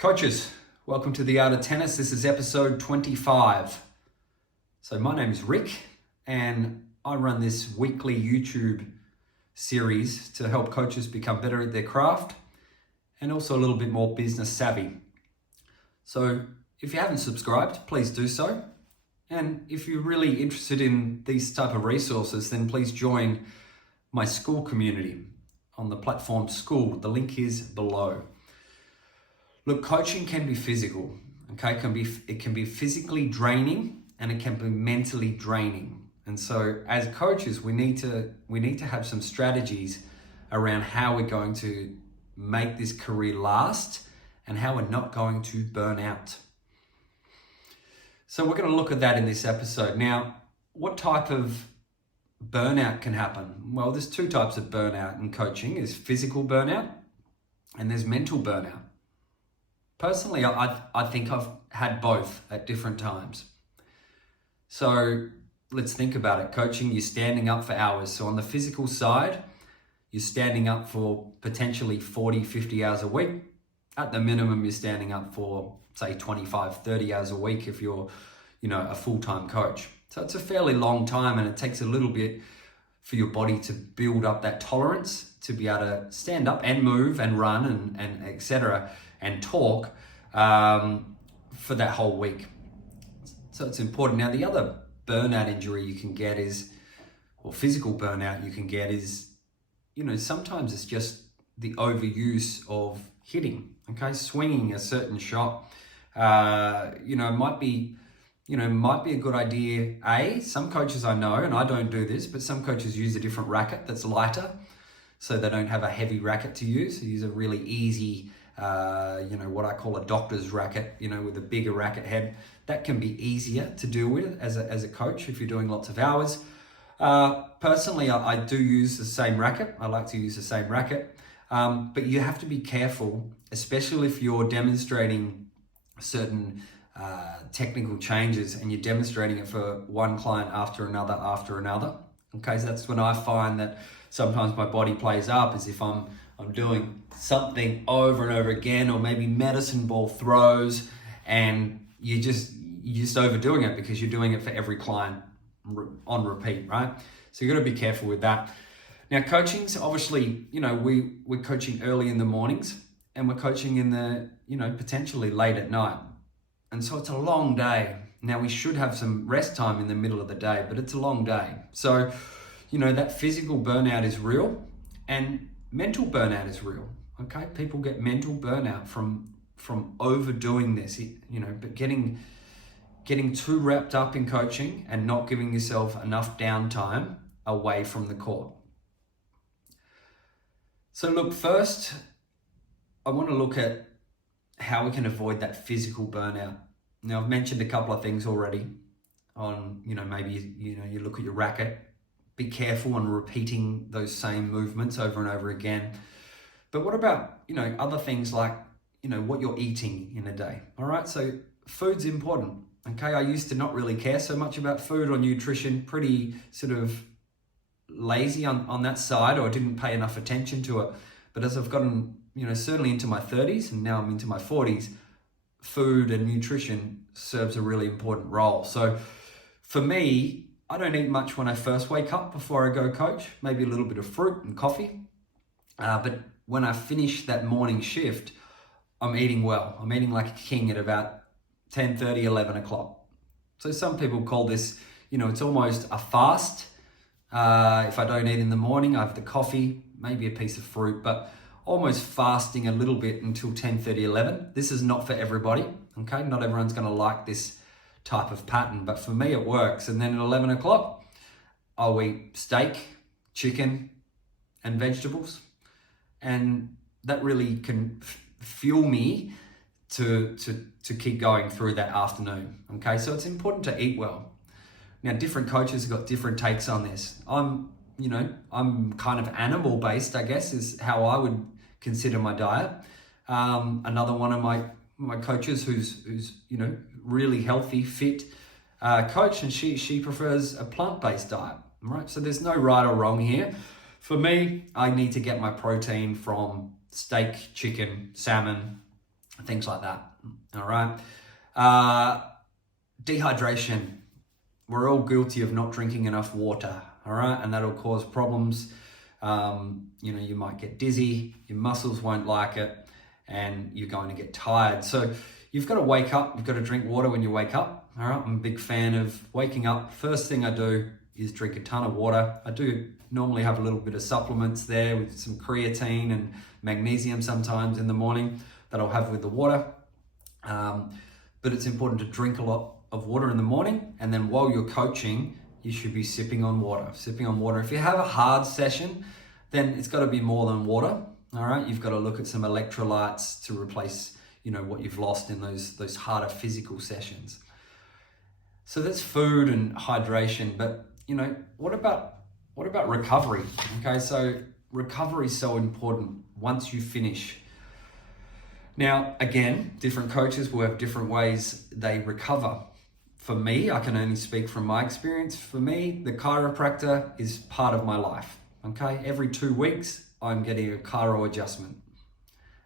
Coaches, welcome to The Art of Tennis. This is episode 25. So my name is Rick and I run this weekly YouTube series to help coaches become better at their craft and also a little bit more business savvy. So if you haven't subscribed, please do so. And if you're really interested in these type of resources, then please join my school community on the platform School. The link is below. Look, coaching can be physical, okay? It can be physically draining and it can be mentally draining. And so as coaches, we need to have some strategies around how we're going to make this career last and how we're not going to burn out. So we're going to look at that in this episode. Now, what type of burnout can happen? Well, there's two types of burnout in coaching. There's physical burnout and there's mental burnout. Personally, I think I've had both at different times. So let's think about it. Coaching, you're standing up for hours. So on the physical side, you're standing up for potentially 40, 50 hours a week. At the minimum, you're standing up for, say, 25, 30 hours a week if you're, a full-time coach. So it's a fairly long time and it takes a little bit for your body to build up that tolerance to be able to stand up and move and run and et cetera, and talk for that whole week. So it's important. Now, the other burnout injury you can get is, or physical burnout you can get is, sometimes it's just the overuse of hitting, okay? Swinging a certain shot, might be a good idea. Some coaches I know, and I don't do this, but some coaches use a different racket that's lighter, so they don't have a heavy racket to use. They use a really easy, what I call a doctor's racket, with a bigger racket head. That can be easier to deal with as a coach if you're doing lots of hours. Personally, I do use the same racket. I like to use the same racket, but you have to be careful, especially if you're demonstrating certain technical changes and you're demonstrating it for one client after another. Okay, so that's when I find that sometimes my body plays up as if I'm doing something over and over again, or maybe medicine ball throws, and you're just overdoing it because you're doing it for every client on repeat, right? So you got to be careful with that. Now, coaching's obviously, we're coaching early in the mornings and we're coaching in the, potentially late at night. And so it's a long day. Now, we should have some rest time in the middle of the day, but it's a long day. So, that physical burnout is real and mental burnout is real, okay? People get mental burnout from overdoing this, but getting too wrapped up in coaching and not giving yourself enough downtime away from the court. So look, first, I want to look at how we can avoid that physical burnout. Now, I've mentioned a couple of things already on, maybe, you look at your racket. Be careful on repeating those same movements over and over again. But what about, other things like, what you're eating in a day, all right? So food's important, okay? I used to not really care so much about food or nutrition, pretty sort of lazy on that side, or didn't pay enough attention to it. But as I've gotten, certainly into my 30s and now I'm into my 40s, food and nutrition serves a really important role. So for me, I don't eat much when I first wake up before I go coach, maybe a little bit of fruit and coffee. But when I finish that morning shift, I'm eating well. I'm eating like a king at about 10:30, 11 o'clock. So some people call this, it's almost a fast. If I don't eat in the morning, I have the coffee, maybe a piece of fruit, but almost fasting a little bit until 10:30, 11. This is not for everybody, okay? Not everyone's gonna like this type of pattern, but for me it works. And then at 11 o'clock, I'll eat steak, chicken, and vegetables. And that really can fuel me to keep going through that afternoon, okay? So it's important to eat well. Now, different coaches have got different takes on this. I'm kind of animal based, I guess, is how I would consider my diet. Another one of my coaches who's really healthy, fit coach, and she prefers a plant-based diet, right? So there's no right or wrong here. For me, I need to get my protein from steak, chicken, salmon, things like that. All right. Dehydration. We're all guilty of not drinking enough water. All right. And that'll cause problems. You might get dizzy, your muscles won't like it, and you're going to get tired. So you've got to wake up, you've got to drink water when you wake up. All right. I'm a big fan of waking up. First thing I do is drink a ton of water. I do normally have a little bit of supplements there with some creatine and magnesium sometimes in the morning that I'll have with the water. But it's important to drink a lot of water in the morning, and then while you're coaching, you should be sipping on water. If you have a hard session, then it's got to be more than water. All right, you've got to look at some electrolytes to replace, what you've lost in those harder physical sessions. So that's food and hydration, but what about recovery? Okay, so recovery is so important once you finish. Now, again, different coaches will have different ways they recover. For me, I can only speak from my experience. For me, the chiropractor is part of my life. Okay, every 2 weeks, I'm getting a chiro adjustment.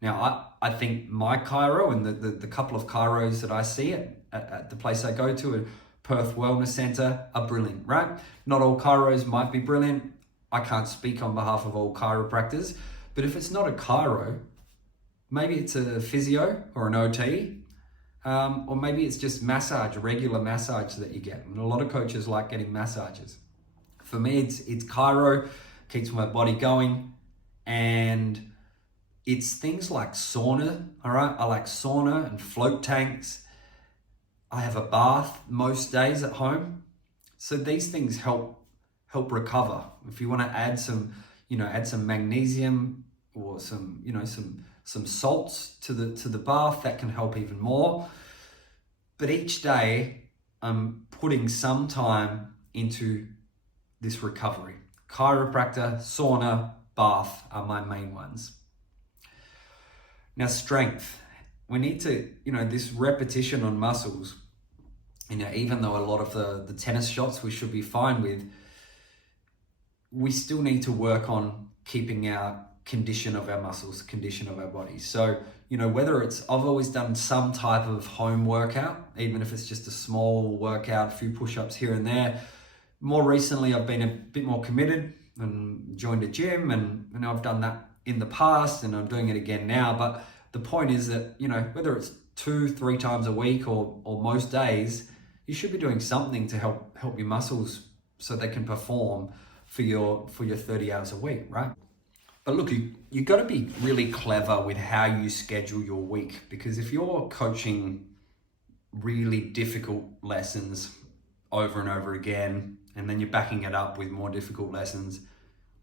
Now, I think my chiro and the couple of chiros that I see at the place I go to, at Perth Wellness Centre, are brilliant, right? Not all chiros might be brilliant. I can't speak on behalf of all chiropractors, but if it's not a chiro, maybe it's a physio or an OT, or maybe it's just massage, regular massage that you get. And a lot of coaches like getting massages. For me, it's chiro, keeps my body going, and it's things like sauna, all right? I like sauna and float tanks. I have a bath most days at home. So these things help recover. If you want to add some magnesium or some salts to the bath, that can help even more. But each day I'm putting some time into this recovery. Chiropractor, sauna, bath are my main ones. Now, strength. We need to, this repetition on muscles, even though a lot of the tennis shots we should be fine with, we still need to work on keeping our condition of our muscles, condition of our bodies. So, whether I've always done some type of home workout, even if it's just a small workout, a few push-ups here and there. More recently, I've been a bit more committed and joined a gym, and I've done that in the past, and I'm doing it again now. But the point is that, whether it's 2-3 times a week or most days, you should be doing something to help your muscles so they can perform for your 30 hours a week, right? But look, you got to be really clever with how you schedule your week, because if you're coaching really difficult lessons over and over again, and then you're backing it up with more difficult lessons,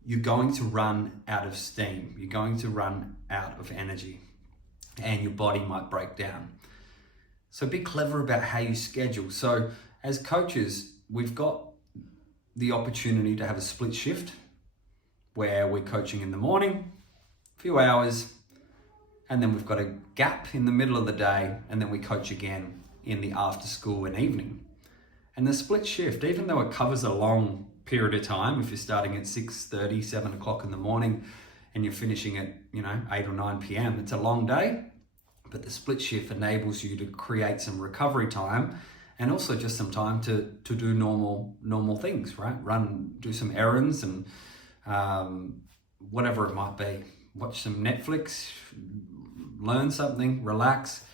you're going to run out of steam. You're going to run out of energy, and your body might break down. So be clever about how you schedule. So as coaches, we've got the opportunity to have a split shift where we're coaching in the morning, a few hours, and then we've got a gap in the middle of the day, and then we coach again in the after school and evening. And the split shift, even though it covers a long period of time, if you're starting at 6:30, 7 o'clock in the morning, and you're finishing at 8 or 9 p.m., it's a long day, but the split shift enables you to create some recovery time, and also just some time to do normal things, right? Do some errands and whatever it might be. Watch some Netflix, learn something, relax.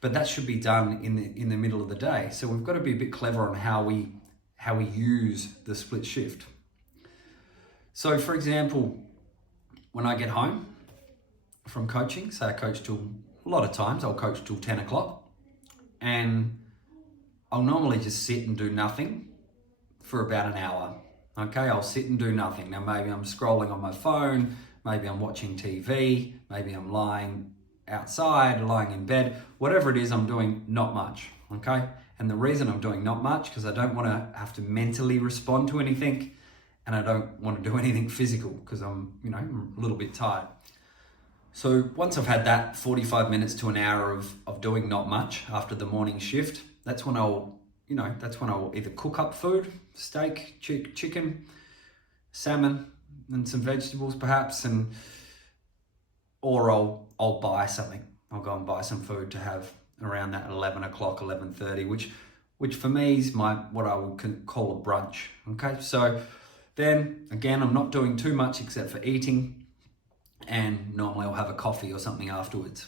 But that should be done in the middle of the day. So we've got to be a bit clever on how we use the split shift. So for example, when I get home from coaching, say I coach till, a lot of times I'll coach till 10 o'clock, and I'll normally just sit and do nothing for about an hour. Okay, I'll sit and do nothing. Now maybe I'm scrolling on my phone, maybe I'm watching TV, maybe I'm lying outside, lying in bed, whatever it is, I'm doing not much, okay? And the reason I'm doing not much, because I don't want to have to mentally respond to anything, and I don't want to do anything physical because I'm a little bit tired. So once I've had that 45 minutes to an hour of doing not much after the morning shift, that's when I'll either cook up food, steak, chicken, salmon, and some vegetables perhaps, or I'll buy something. I'll go and buy some food to have around that 11 o'clock, 11:30, which for me is what I would call a brunch. Okay, so then again, I'm not doing too much except for eating, and normally I'll have a coffee or something afterwards.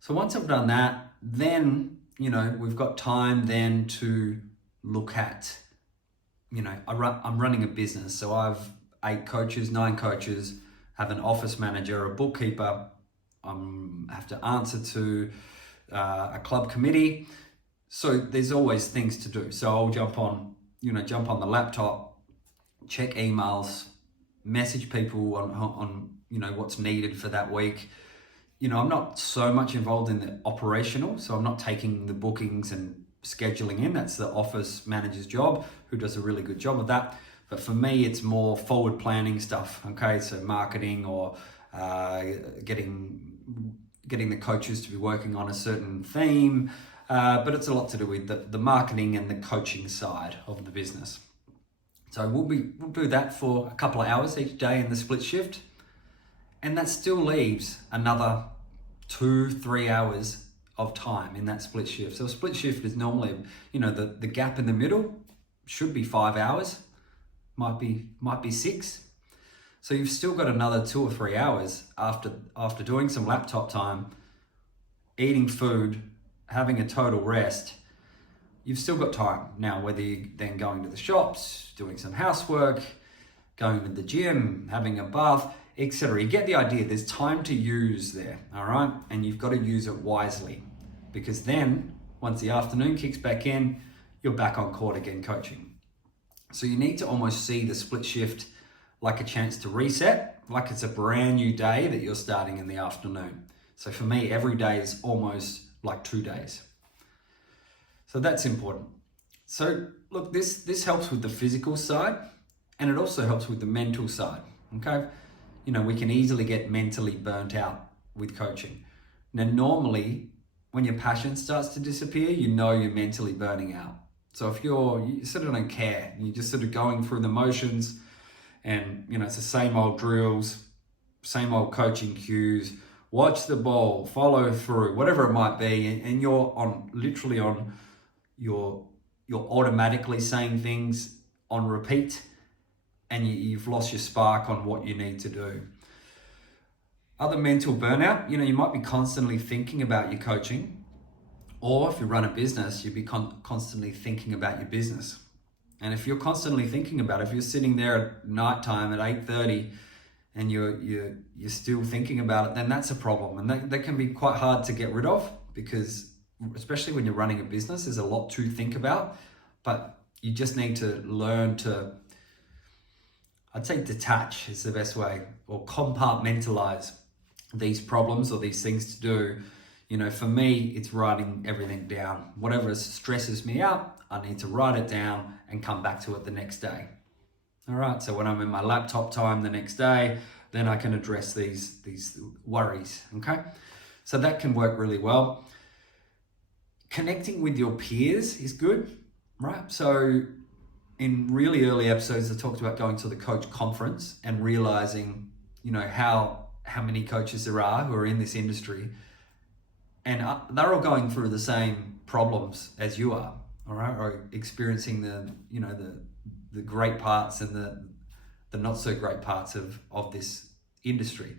So once I've done that, then, we've got time then to look at, I'm running a business. So I've 8 coaches, 9 coaches, have an office manager, a bookkeeper. I have to answer to a club committee. So there's always things to do. So I'll jump on the laptop, check emails, message people on what's needed for that week. I'm not so much involved in the operational, so I'm not taking the bookings and scheduling in. That's the office manager's job, who does a really good job of that. But for me, it's more forward planning stuff. Okay, so marketing or getting the coaches to be working on a certain theme. But it's a lot to do with the marketing and the coaching side of the business. So we'll do that for a couple of hours each day in the split shift. And that still leaves another 2-3 hours of time in that split shift. So a split shift is normally, the gap in the middle should be 5 hours, might be 6. So you've still got another 2 or 3 hours after doing some laptop time, eating food, having a total rest. You've still got time. Now, whether you're then going to the shops, doing some housework, going to the gym, having a bath, etc. You get the idea. There's time to use there, all right? And you've got to use it wisely, because then once the afternoon kicks back in, you're back on court again coaching. So you need to almost see the split shift like a chance to reset, like it's a brand new day that you're starting in the afternoon. So for me, every day is almost like 2 days. So that's important. So look, this helps with the physical side, and it also helps with the mental side, okay? We can easily get mentally burnt out with coaching. Now, normally, when your passion starts to disappear, you're mentally burning out. So if you sort of don't care, you're just sort of going through the motions, and it's the same old drills, same old coaching cues, watch the ball, follow through, whatever it might be, and you're automatically saying things on repeat, and you've lost your spark on what you need to do. Other mental burnout, you might be constantly thinking about your coaching, or if you run a business, you'd be constantly thinking about your business. And if you're constantly thinking about it, if you're sitting there at nighttime at 8:30 and you're still thinking about it, then that's a problem. And that can be quite hard to get rid of, because especially when you're running a business, there's a lot to think about, but you just need to learn to, I'd say detach is the best way, or compartmentalize these problems or these things to do. For me, it's writing everything down. Whatever stresses me out, I need to write it down and come back to it the next day. All right, so when I'm in my laptop time the next day, then I can address these worries, okay? So that can work really well. Connecting with your peers is good, right? So in really early episodes, I talked about going to the coach conference and realizing, how many coaches there are who are in this industry, and they're all going through the same problems as you are, all right? Or experiencing the great parts and the not so great parts of this industry.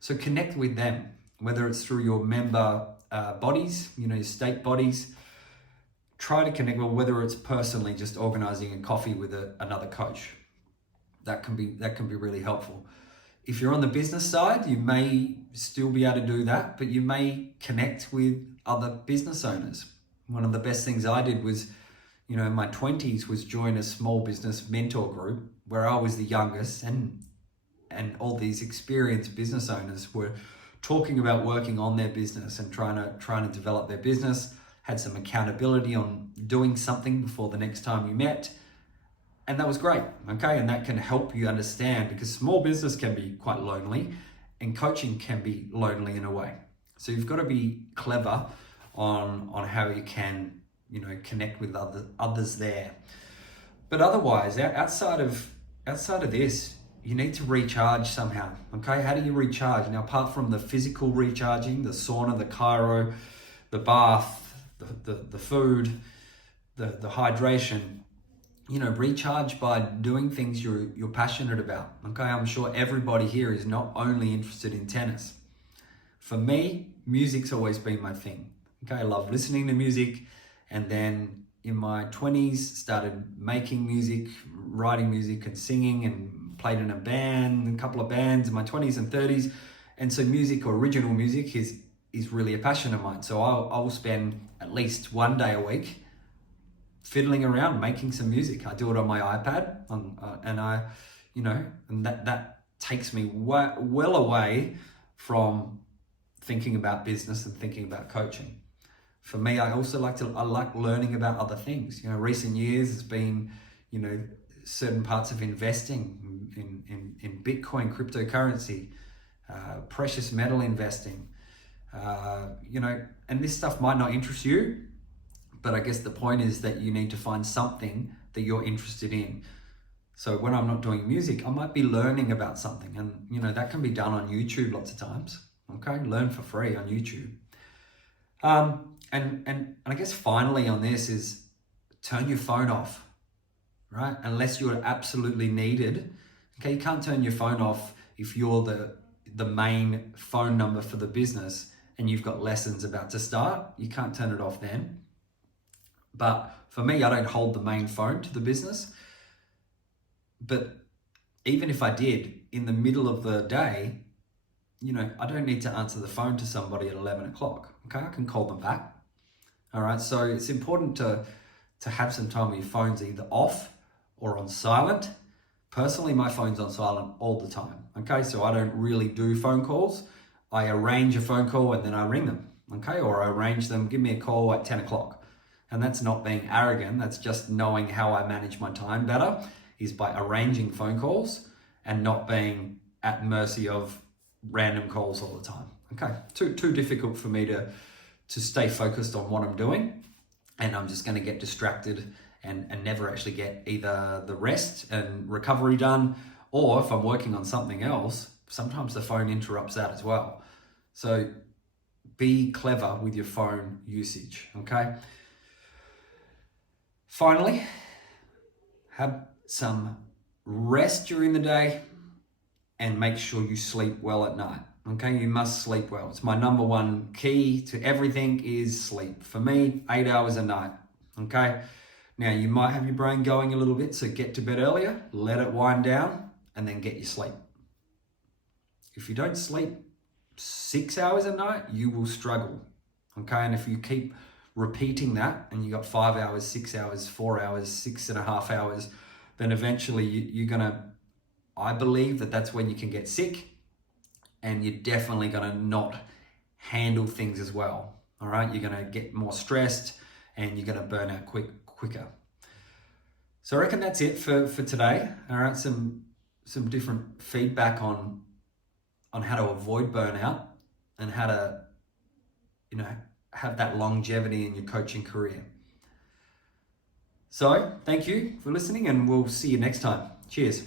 So connect with them, whether it's through your member bodies, your state bodies. Try to connect, well, whether it's personally just organizing a coffee with another coach. That can be really helpful. If you're on the business side, you may still be able to do that, but you may connect with other business owners. One of the best things I did was, in my 20s, was join a small business mentor group where I was the youngest, and all these experienced business owners were talking about working on their business and trying to develop their business, had some accountability on doing something before the next time you met. And that was great, okay? And that can help you understand, because small business can be quite lonely and coaching can be lonely in a way. So you've got to be clever on how you can, connect with others there. But otherwise, outside of this, you need to recharge somehow. Okay, how do you recharge? Now, apart from the physical recharging, the sauna, the chiro, the bath, the food, the hydration, recharge by doing things you're passionate about. Okay, I'm sure everybody here is not only interested in tennis. For me, music's always been my thing. Okay, I love listening to music, and then in my 20s started making music, writing music and singing, and played in a couple of bands in my 20s and 30s. And so music, or original music, is really a passion of mine. So I'll spend at least one day a week fiddling around, making some music. I do it on my iPad, and that takes me well away from thinking about business and thinking about coaching. For me, I also like learning about other things. Recent years has been, certain parts of investing in Bitcoin, cryptocurrency, precious metal investing, and this stuff might not interest you, but I guess the point is that you need to find something that you're interested in. So when I'm not doing music, I might be learning about something, and that can be done on YouTube lots of times. Okay, learn for free on YouTube. And I guess finally on this is turn your phone off, right? Unless you're absolutely needed. Okay, you can't turn your phone off if you're the main phone number for the business and you've got lessons about to start. You can't turn it off then. But for me, I don't hold the main phone to the business. But even if I did, in the middle of the day, I don't need to answer the phone to somebody at 11 o'clock. Okay, I can call them back. All right, so it's important to have some time with your phone's either off or on silent. Personally, my phone's on silent all the time. Okay, so I don't really do phone calls. I arrange a phone call and then I ring them. Okay, or I arrange them, give me a call at 10 o'clock. And that's not being arrogant, that's just knowing how I manage my time better, is by arranging phone calls and not being at mercy of random calls all the time. Okay, too difficult for me to stay focused on what I'm doing, and I'm just going to get distracted and never actually get either the rest and recovery done, or if I'm working on something else, sometimes the phone interrupts that as well. So be clever with your phone usage. Okay, finally, have some rest during the day and make sure you sleep well at night. Okay, you must sleep well. It's my number one key to everything is sleep. For me, 8 hours a night. Okay, now you might have your brain going a little bit, so get to bed earlier, let it wind down, and then get your sleep. If you don't sleep 6 hours a night, you will struggle. Okay, and if you keep repeating that and you got 5 hours, 6 hours, 4 hours, 6.5 hours, then eventually you're gonna, I believe that's when you can get sick, and you're definitely gonna not handle things as well. All right, you're gonna get more stressed and you're gonna burn out quicker. So I reckon that's it for today. All right, some different feedback on how to avoid burnout and how to, have that longevity in your coaching career. So thank you for listening, and we'll see you next time. Cheers.